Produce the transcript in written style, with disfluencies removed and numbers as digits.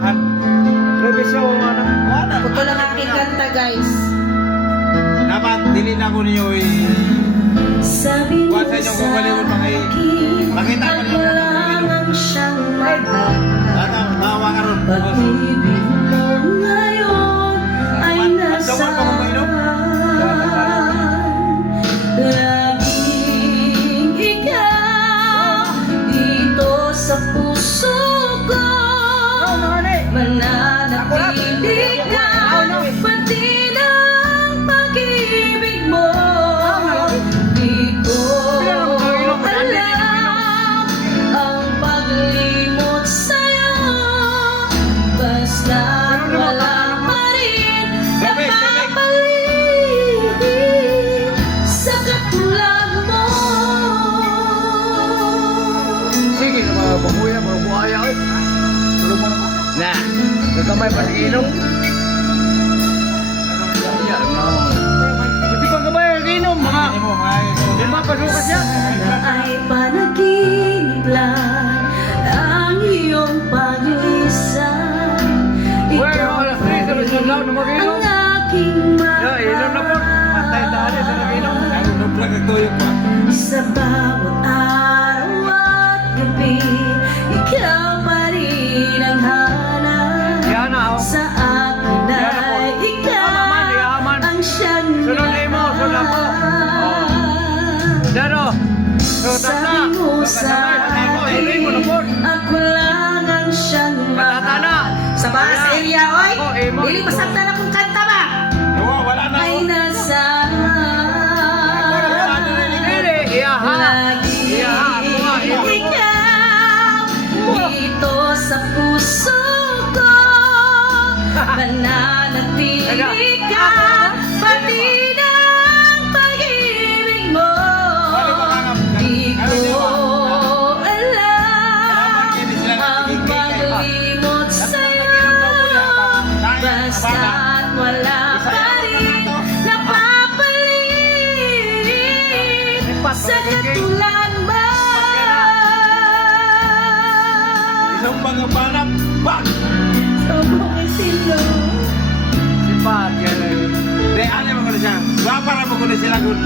Revision, ano? Puto lang ang kanta, guys. Dapat, dili na ko niyo Sabi mo Kuha sa inyong kagalingon, mga makita ko niyo na lang siyang mahal. Tawa ka ron. Pag-ibig mo ngayon ay nasaan? Laging ikaw dito sa puso ko. Mananatili ka, pati ng pag-ibig mo. Di ko alam ang paglimot sa'yo. Basta't wala pa rin napapaligid sa katulad mo. Sige, mga babuya, mga buhaya, oy. Tulog mo naman. Na, nagkamay pa sa inom. Yan, no. Pati pa kamay ang inom, mga. Lima pasukas yan. Sana ay panaginip lang ang iyong paglisan. Well, alas 3 sa mismo lang na mag-inom. Ang aking Ya, inom na po. Matay dali sa nag-inom. Ano nung plagagtoyo pa? sa bawat araw at gabi, ikaw pa rin ang hanap. Yan na, oh. Sa akin Yan na po. ay ikaw Yaman, yaman. ang siyang Sunod na mo, sunod mo. Daro. So, sabi mo sa Hindi mo na po. akin, ako lang ang siyang Matatana. Sa baka sa area, oy! Oh, emo. Dili masakta na kung kanta ba? Wala na. Ay nasaan? Hindi, iyaha. Iyaha, ako nga, emo. Ikaw dito sa puso ko, mananatili ka, pati ng pag-ibig mo. Di ko alam ang paglimot sa'yo, basta't wala pa rin napapalit sa katulad mo. Isang pangabanap. Bak! Sobrang silo. Sipat, yan eh. Di, ano mo ko na siya? Wapara mo ko na sila kung